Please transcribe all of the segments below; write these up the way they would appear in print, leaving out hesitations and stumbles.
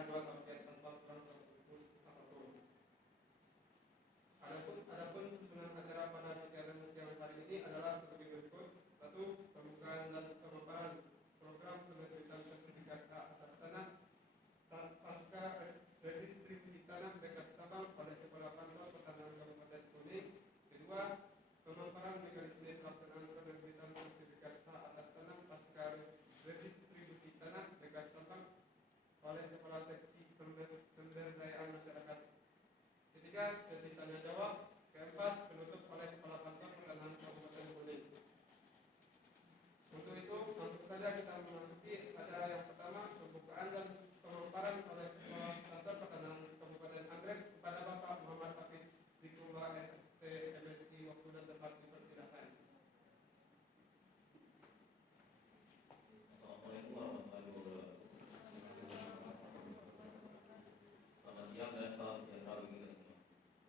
hanya 2 paket tanpa kurang terputus apapun. Adapun susunan acara pada kegiatan siang hari ini adalah sebagai berikut. 1. Pembukaan dan pemaparan program penerbitan sertifikat hak atas tanah pasca redistribusi tanah bekas tambang oleh Kepala Kantor Pertanahan Kabupaten Kuning. 2. Pemaparan mekanisme pelaksanaan penerbitan sertifikat hak atas tanah pasca redistribusi tanah bekas tambang oleh Kepala Seksi Pemberdayaan Masyarakat. 3. Sesi tanya jawab. 4. Penutup oleh Kepala Kantor Pertanahan Kabupaten Kuning. Untuk itu, langsung saja kita memasuki acara yang pertama, pembukaan dan pemaparan oleh Kepala Kantor Pertanahan Kabupaten Anggrek kepada Bapak Muhammad Hafiz Zikrullah SST MSI. Waktu dan tempat dipersilakan. Assalamualaikum warahmatullahi wabarakatuh. Selamat siang dan salam sejahtera bagi kita semua.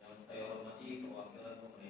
Yang saya hormati perwakilan pemerintah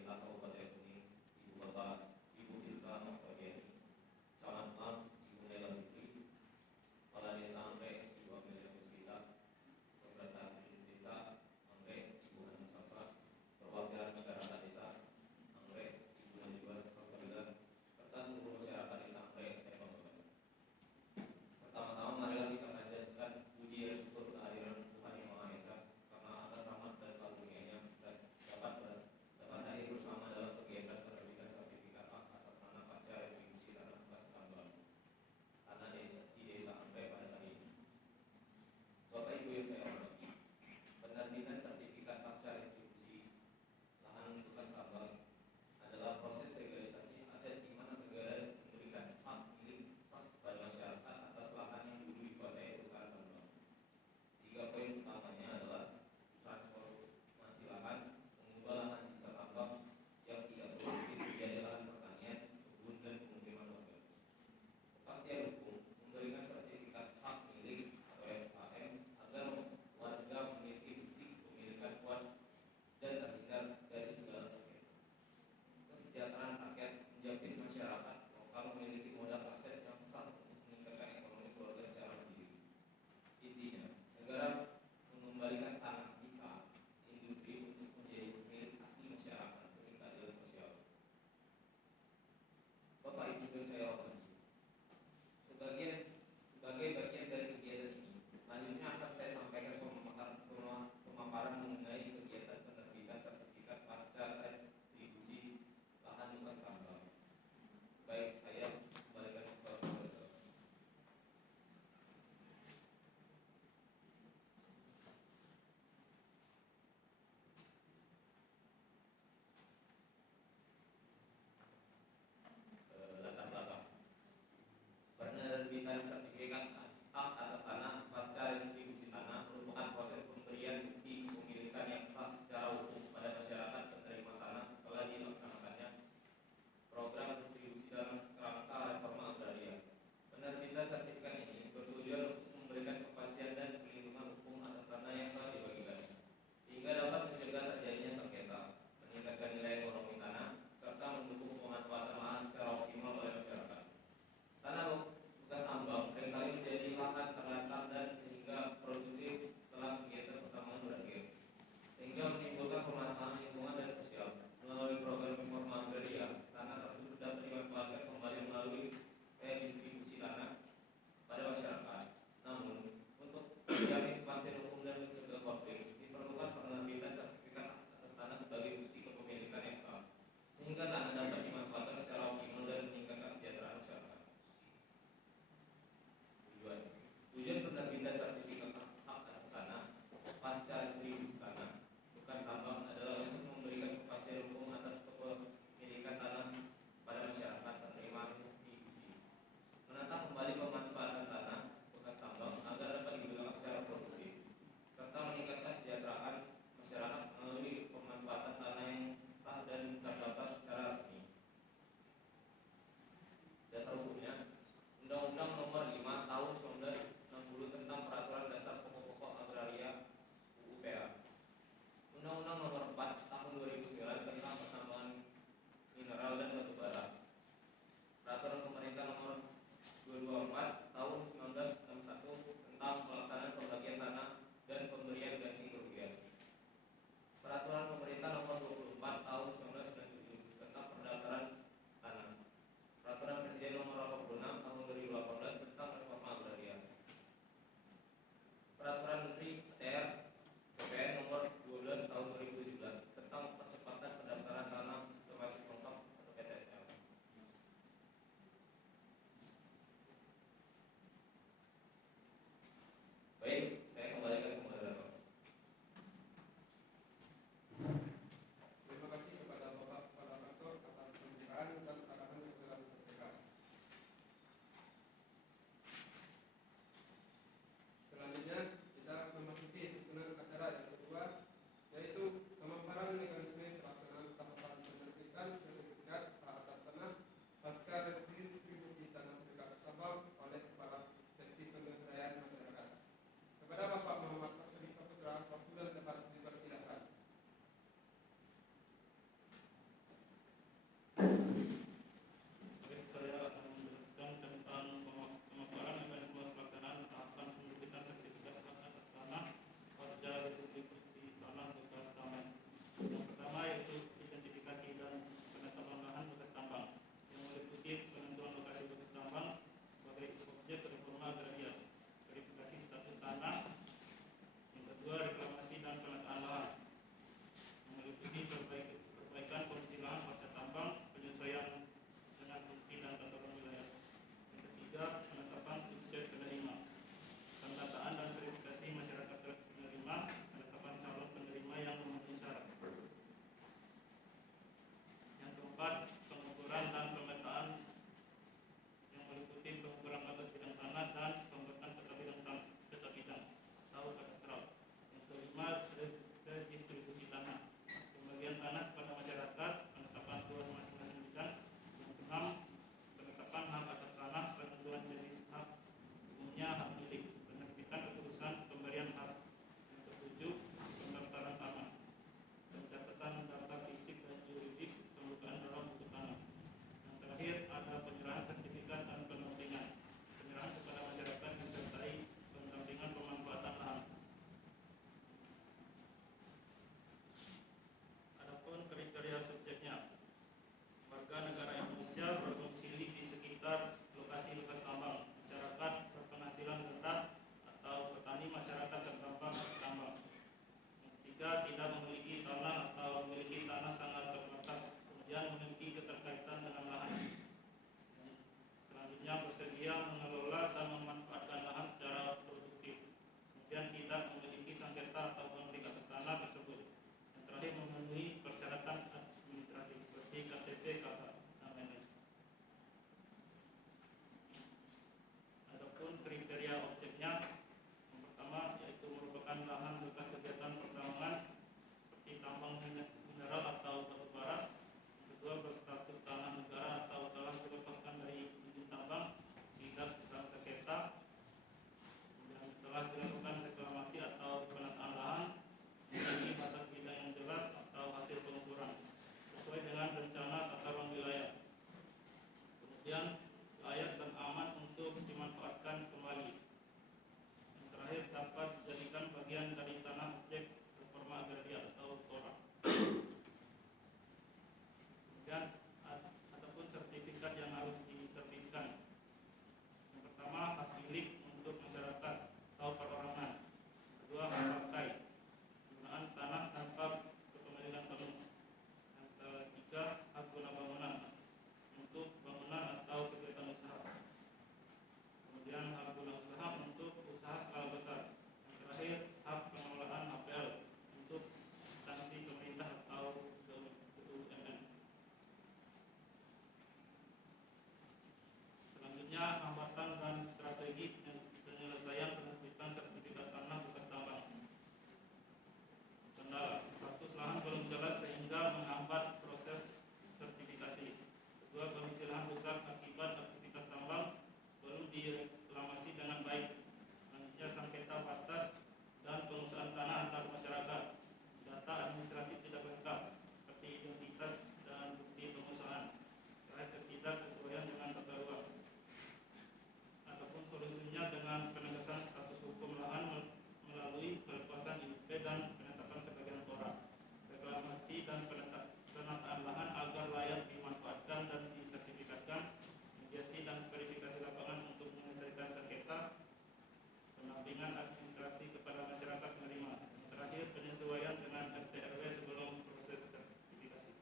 terakhir penyesuaian dengan RT RW sebelum proses sertifikasi.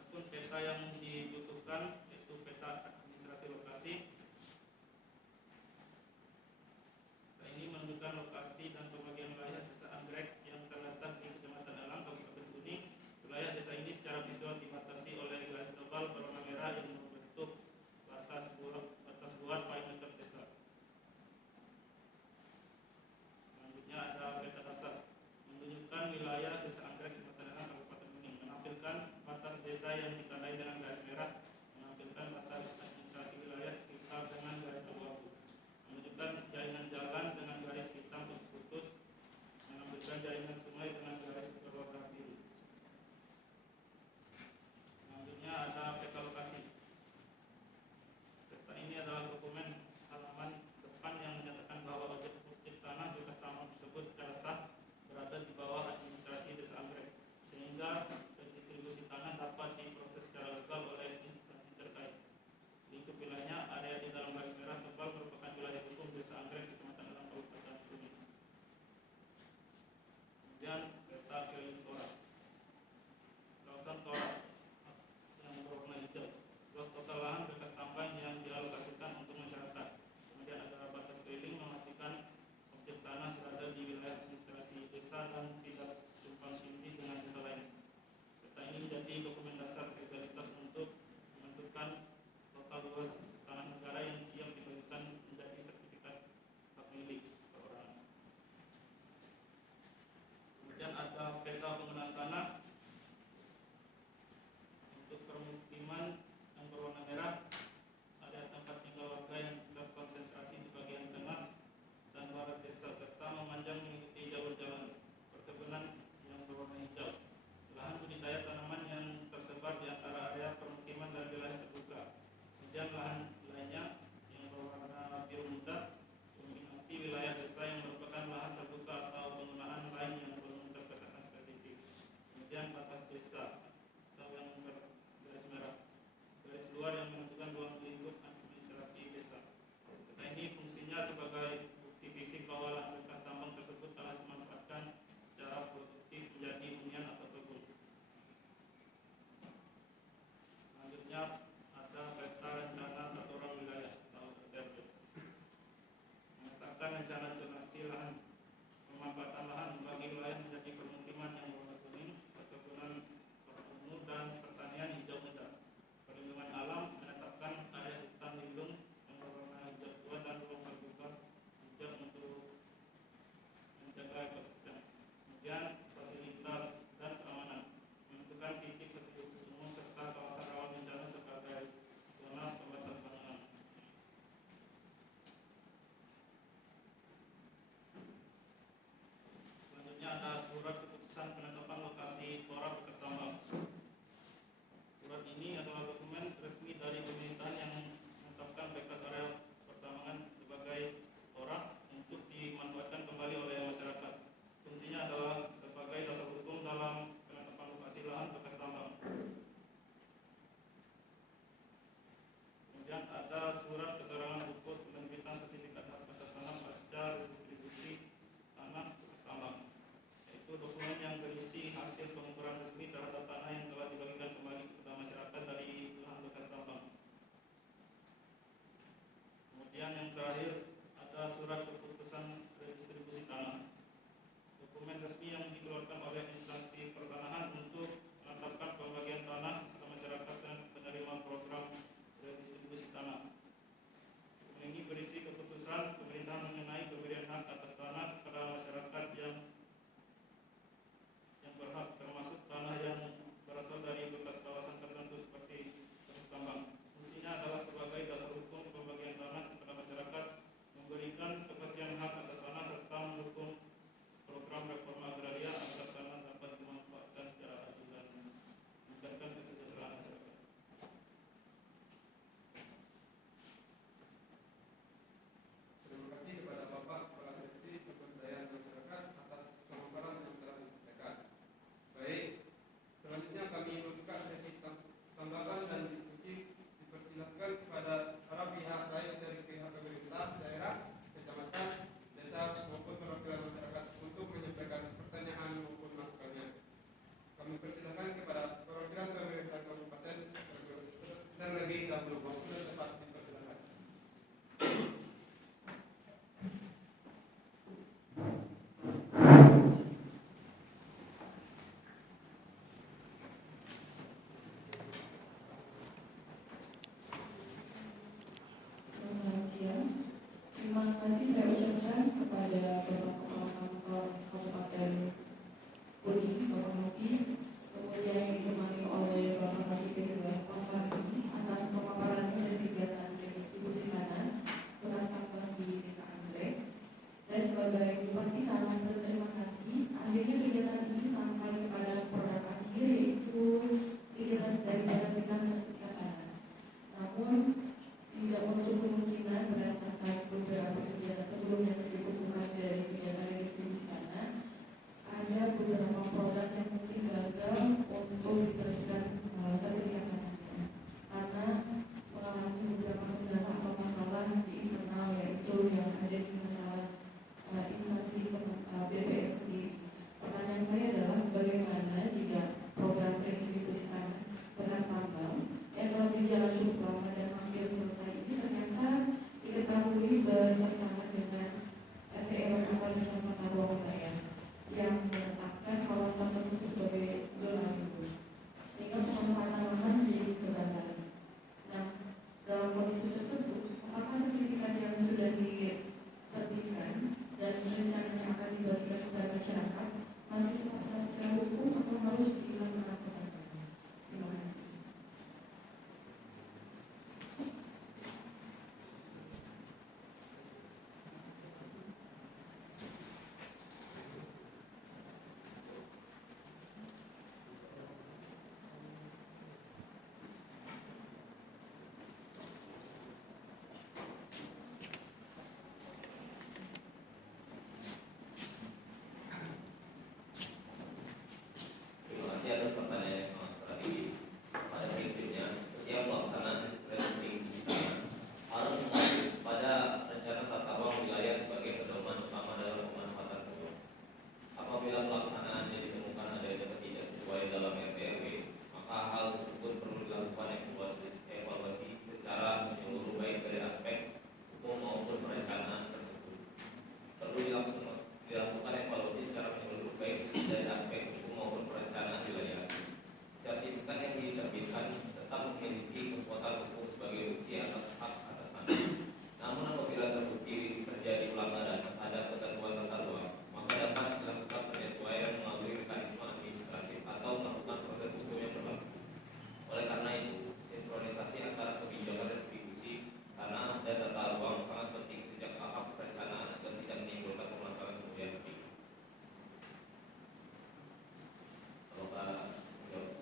Adapun peta yang dibutuhkan yaitu peta administrasi lokasi. Peta ini menunjukkan lokasi dan pembagian wilayah desa Anggrek yang terletak di Kecamatan Elang, Kabupaten Kuning. Wilayah desa ini secara visual dibatasi oleh garis tebal berwarna merah yang membentuk batas luar perimeter desa. Selanjutnya ada peta dasar menunjukkan wilayah desa Anggrek, Kecamatan Elang, Kabupaten Kuning, menampilkan batas desa yang ditandai dengan garis merah, menampilkan batas administrasi wilayah sekitar dengan garis abu-abu, menunjukkan jaringan jalan dengan garis hitam putus, menampilkan jaringan sungai dengan garis berwarna biru. Selanjutnya ada peta lokasi. Peta ini adalah dokumen halaman depan yang menyatakan bahwa objek tanah bekas tambang tersebut secara sah berada di bawah administrasi desa Anggrek, sehingga redistribusi tanah dapat diproses secara legal oleh instansi terkait. Lingkup wilayahnya area di dalam garis merah tebal merupakan wilayah hukum desa Anggrek, Kecamatan Elang, Kabupaten Kuning. Kemudian peta keliling Tora. Kawasan Tora yang berwarna hijau, luas total lahan bekas tambang yang dialokasikan untuk masyarakat. Kemudian ada batas keliling memastikan objek tanah berada di wilayah administrasi desa dan tidak tumpang tindih dengan desa lain. Peta ini menjadi dokumen dasar legalitas untuk menentukan total luas tanah negara yang siap dibagikan menjadi sertifikat hak milik perorangan. Kemudian ada peta penggunaan tanah untuk permukiman yang berwarna merah. Ada tempat tinggal warga yang terkonsentrasi di bagian tengah dan barat desa serta memanjang mengikuti jalur jalan. Perkebunan yang berwarna hijau, lahan budidaya tanaman yang tersebar di antara area permukiman dan wilayah terbuka. Kemudian lahan lainnya yang berwarna biru muda dominasi wilayah desa yang merupakan lahan terbuka atau penggunaan lain yang belum terpetakan spesifik. Kemudian batas desa atau yang bergaris merah, garis luar yang menentukan ruang lingkup administrasi desa. Peta ini fungsinya sebagai bukti fisik bahwa lahan bekas tambang tersebut telah dimanfaatkan secara produktif menjadi hunian atau kebun. Selanjutnya ada peta rencana tata ruang wilayah atau RTRW, menetapkan rencana zonasi lahan, pemanfaatan lahan membagi wilayah menjadi permukiman yang berwarna kuning, perkebunan ungu dan pertanian hijau muda. Perlindungan alam menetapkan area hutan lindung yang berwarna hijau tua dan ruang terbuka hijau untuk menjaga ekosistem. Kemudian fasilitas dan keamanan menentukan titik petunjuk umum serta kawasan rawan bencana sebagai zona pembatas bangunan. Selanjutnya ada surat keputusan penetapan lokasi Tora bekas tambang. Surat ini adalah dokumen resmi dari pemerintahan yang menetapkan bekas area pertambangan sebagai Tora untuk dimanfaatkan kembali oleh masyarakat. Fungsinya adalah sebagai dasar hukum dalam penetapan lokasi lahan bekas tambang. Kemudian ada surat keterangan pokok penerbitan sertifikat hak atas tanah pasca redistribusi tanah bekas tambang, yaitu dokumen yang berisi hasil pengukuran resmi terhadap tanah yang telah dibagikan kembali kepada masyarakat dari lahan bekas tambang. Kemudian yang terakhir ada surat keputusan redistribusi tanah, dokumen resmi yang dikeluarkan oleh instansi pertanahan untuk menetapkan pembagian tanah kepada masyarakat dan penerima program redistribusi tanah. Dokumen ini berisi keputusan pemerintahan mengenai pemberian hak atas tanah kepada masyarakat yang berhak, termasuk tanah yang berasal dari bekas kawasan tertentu seperti bekas tambang. Fungsinya adalah sebagai dasar hukum pembagian tanah kepada masyarakat, memberikan kepastian hak atas tanah serta mendukung program reforma agraria agar tanah kasih saya ucapkan kepada Bapak Kepala Kantor Kabupaten Uni, Bapak Hafiz, kemudian yang ditemani oleh Bapak Hafiz kedua Pangkali atas pemaparannya dan kegiatan redistribusi tanah bekas tambang di Desa Anggrek. Saya sebagai bupati sangat berterima kasih. Akhirnya kegiatan ini sampai kepada produk akhir, yaitu kegiatan dari penerbitan sertifikat tanah. Namun tidak untuk kemungkinan berdasarkan beberapa kegiatan sebelumnya disebutkan dari kegiatan redistribusi tanah, ada beberapa produk yang mungkin gagal untuk diteruskan sertifikat tanahnya karena mengalami beberapa kendala atau masalah di internal, yaitu yang ada di masalah instansi BPN sendiri. Pertanyaan saya adalah bagaimana jika program redistribusi tanah bekas tambang yang telah berjalan cukup lama dan hampir selesai ini ternyata diketahui bertentangan dengan RTRW Kabupaten Kota Bogor yang menetapkan kawasan tersebut sebagai zona biru, sehingga pemanfaatan lahan menjadi terbatas. Nah, dalam kondisi tersebut, apakah sertifikat yang sudah diterbitkan dan rencananya akan dibagikan kepada masyarakat masih tetap sah secara hukum atau harus diulang penerapan? Terima kasih. Terima kasih atas pertanyaan yang sangat strategis. Pada prinsipnya, setiap pelaksanaan redistribusi tanah harus mengacu pada rencana tata ruang wilayah sebagai pedoman utama dalam pemanfaatan hukum. Apabila pelaksanaannya ditemukan ada yang tidak sesuai dalam RTRW, maka hal tersebut perlu dilakukan evaluasi secara menyeluruh baik dari aspek hukum maupun perencanaan tersebut. Perlu dilakukan evaluasi secara menyeluruh baik dari aspek hukum maupun perencanaan wilayah. Sertifikat yang diterbitkan tetap memiliki kekuatan hukum sebagai bukti atas hak atas tanah. Namun apabila terbukti terjadi pelanggaran terhadap ketentuan tata ruang, maka dapat dilakukan penyesuaian melalui mekanisme administratif atau melakukan proses hukum yang berlaku. Oleh karena itu, sinkronisasi antara kebijakan distribusi tanah dan tata ruang sangat penting sejak tahap perencanaan agar tidak menimbulkan permasalahan kemudian hari. Kalau Pak jawab.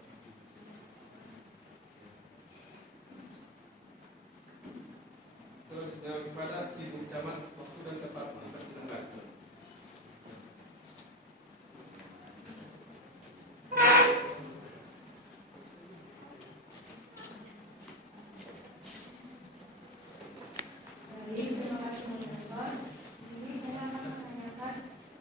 Selanjutnya kepada Ibu Camat, waktu dan tempat dipersilakan. Baik, terima kasih moderator. Di sini saya akan menanyakan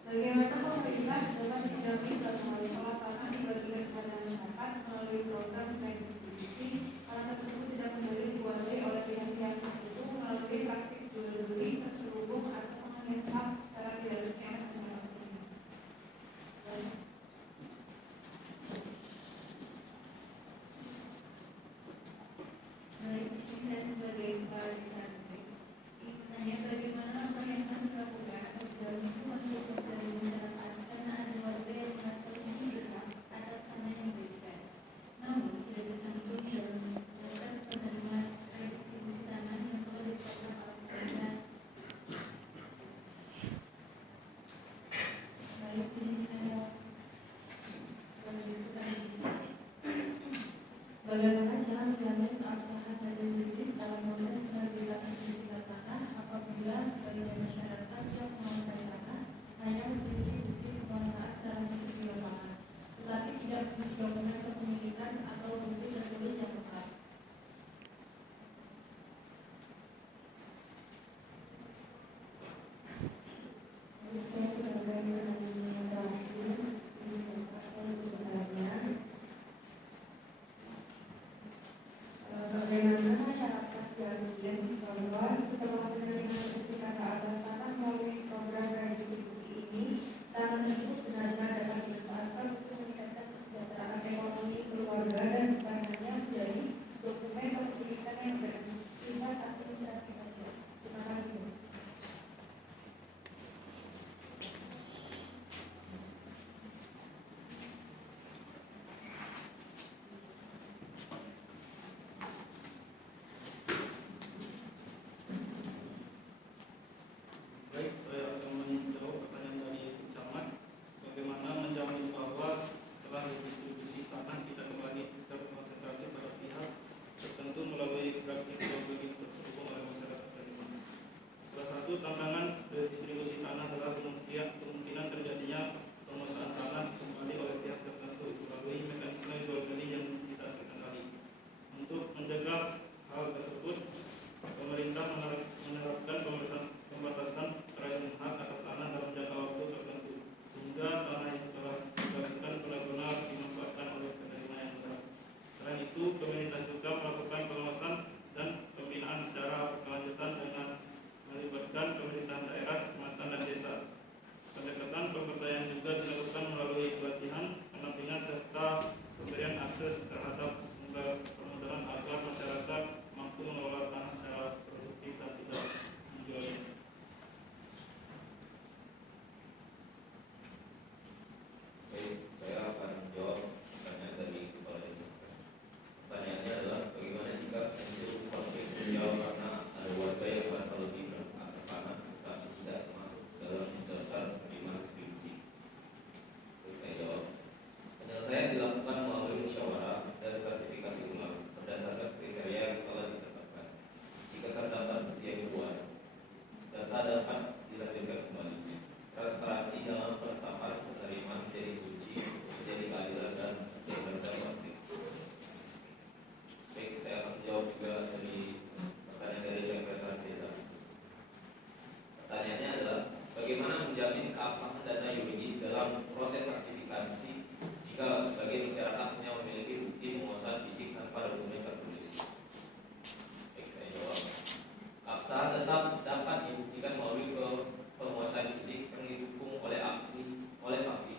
bagaimana pemerintah dapat menjamin bahwa sekolah tanah dibagikan kepada masyarakat melalui program redistribusi tanah tersebut tidak kembali dikuasai oleh pihak-pihak tertentu melalui praktik jual beli terselubung atau penganiayaan hak secara tidak resmi atas masyarakat ini. Baik, di sini saya sebagai kepala desa ingin bertanya bagaimana apa yang harus dilakukan agar itu masuk ke dalam masyarakat karena ada warga yang merasa lebih berhak atas tanah yang diberikan. Namun tidak tercantum dalam daftar penerima redistribusi tanah yang telah ditetapkan oleh pemerintah. Baik, di sini saya melanjutkan desa. Bagaimana cara menjamin keabsahan dan juridis dalam proses penerbitan sertifikat tanah apabila sebagian masyarakat yang menguasai tanah hanya memiliki bukti penguasaan secara fisik di lapangan, tetapi tidak memiliki dokumen kepemilikan atau bukti tertulis yang lengkap? Saya sebagai penanya terakhir ingin bertanya, bagaimana masyarakat yakin bahwa setelah penerimaan sertifikat atas tanah Baik, saya akan menjawab pertanyaan dari Camat. Bagaimana menjamin bahwa setelah redistribusi tanah tidak kembali terkonsentrasi pada pihak tertentu melalui praktik jual beli terselubung oleh masyarakat Kalimantan. Salah satu tantangan redistribusi tanah adalah kemungkinan terjadinya penguasaan tanah kembali oleh pihak tertentu melalui mekanisme jual beli yang tidak terkendali. Untuk mencegah hal tersebut, pemerintah menerapkan pembatasan perayaan hak atas tanah dalam jangka waktu tertentu, sehingga tanah yang telah dibagikan benar-benar dimanfaatkan oleh penerima yang benar. Selain itu, pemerintah juga melakukan pengawasan dan pembinaan secara berkelanjutan dengan melibatkan pemerintahan daerah, kecamatan, dan desa. Pendekatan pemberdayaan juga dilakukan melalui pelatihan, pendampingan, serta pemberian akses terhadap sumber permodalan agar masyarakat mampu mengelola tanah secara produktif dan tidak menjualnya. Baik, saya akan menjawab pertanyaan dari Kepala Desa. Pertanyaannya adalah bagaimana jika hasil konflik sosial karena ada warga yang merasa lebih berhak atas tanah tetapi tidak termasuk dalam daftar penerima distribusi. Baik, saya jawab. Penyelesaian dilakukan melalui musyawarah dan sertifikasi ulang berdasarkan kriteria yang telah ditetapkan. Jika terdapat bukti yang kuat, data dapat dilanjutkan kembali. Transparansi dalam penetapan penerima menjadi kunci menjadi keadilan dan kebenaran konflik. Baik, saya akan menjawab juga dari pertanyaan dari Sekretaris Desa. Pertanyaannya adalah bagaimana menjamin keabsahan dana yuridis dalam proses sertifikasi jika sebagai masyarakat yang memiliki bukti penguasaan fisik tanpa dokumen tertulis. Baik, saya jawab. Keabsahan tetap dapat dibuktikan melalui penguasaan fisik yang didukung oleh saksi,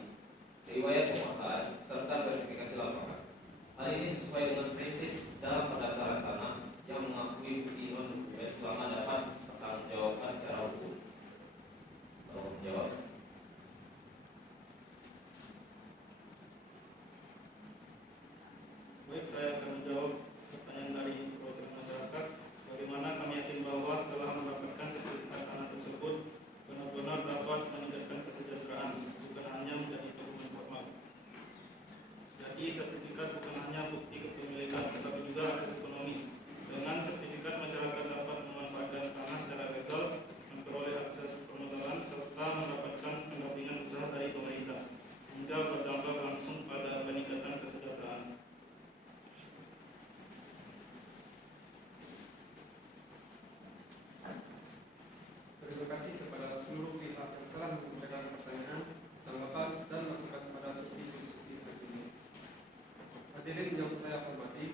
riwayat penguasaan, serta verifikasi lapangan. Hal ini sesuai dengan prinsip dalam pendaftaran tanah yang mengakui bukti non dokumen selama dapat bertanggungjawabkan secara hukum. Tolong menjawab. Baik, saya akan menjawab pertanyaan dari perwakilan masyarakat. Bagaimana kami yakin bahwa setelah mendapatkan sertifikat tanah tersebut benar-benar dapat meningkatkan kesejahteraan, bukan hanya menjadi dokumen formal. Jadi sertifikat bukan hanya bukti kepemilikan, tetapi juga akses ekonomi. Dengan sertifikat masyarakat dapat memanfaatkan tanah secara legal, memperoleh akses permodalan, serta mendapatkan pendampingan usaha dari pemerintah, sehingga berdampak langsung pada peningkatan kesejahteraan. Terima kasih kepada seluruh pihak yang telah menyampaikan pertanyaan, tanggapan, dan masukan pada sesi-sesi ini. Hadirin yang saya hormati,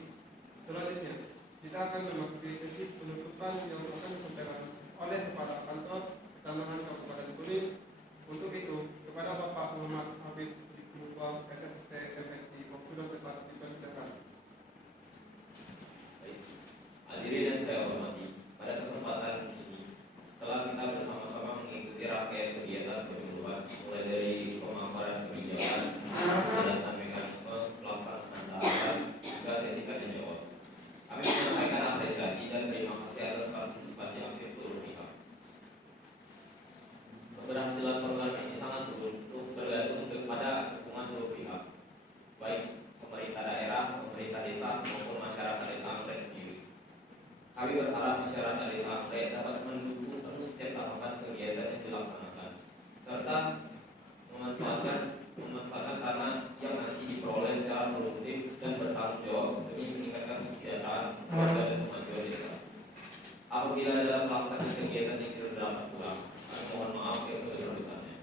selanjutnya kita akan memasuki sesi penutupan yang akan disampaikan oleh Kepala Kantor Tanahan Kabupaten Kuning. Untuk itu, kepada Bapak Muhammad Hafiz Dikmutual SST MSI, waktu dan tempat dipersilakan. Baik, hadirin yang saya hormati, pada kesempatan ini setelah kita bersama-sama mengikuti rangkaian kegiatan pemiluan mulai dari pemaparan kebijakan, penjelasan mekanisme pelaksanaan tahapan hingga sesi tanya jawab, kami menyampaikan apresiasi dan terima kasih atas partisipasi aktif seluruh pihak. Keberhasilan program ini sangat bergantung kepada dukungan seluruh pihak, baik pemerintah daerah, pemerintah desa maupun masyarakat desa Anggrek sendiri. Kami berharap masyarakat desa Anggrek dapat mendukung penuh setiap tahapan kegiatan yang dilaksanakan, serta memanfaatkan tanah yang nanti diperoleh secara produktif dan bertanggung jawab demi meningkatkan kesejahteraan warga dan kemajuan desa. Apabila dalam pelaksanaan kegiatan yang tidak dapat pulang, kami mohon maaf yang sebesar-besarnya.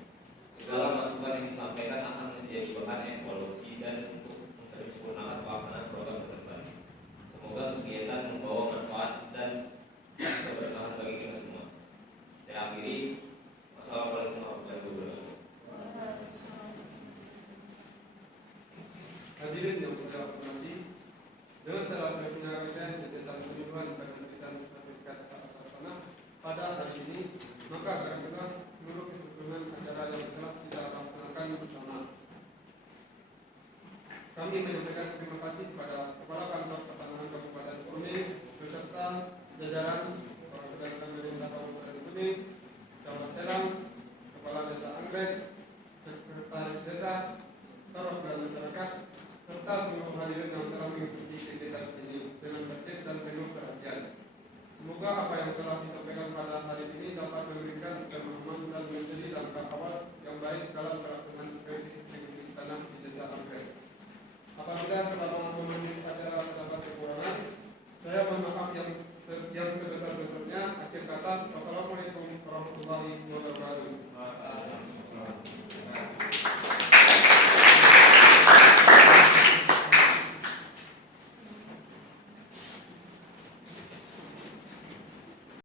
Segala masukan yang disampaikan akan menjadi bahan evaluasi dan untuk mempersempurnakan pelaksanaan program ke depan. Semoga kegiatan membawa manfaat dan keberkahan bagi kita semua. Saya akhiri. Wassalamualaikum warahmatullahi wabarakatuh. Hadirin yang saya hormati, dengan selesainya rangkaian kegiatan pemiluan dan penerbitan sertifikat atas tanah pada hari ini, maka berakhirlah seluruh keseluruhan acara yang telah kita laksanakan bersama. Kami menyampaikan terima kasih kepada Kepala Kantor Pertanahan Kabupaten Kuning beserta jajaran perwakilan pemerintah Kabupaten Kuning, Camat Serang, yang telah disampaikan pada hari ini dapat memberikan pemahaman dan menjadi langkah awal yang baik dalam pelaksanaan redistribusi tanah di Desa Anggrek.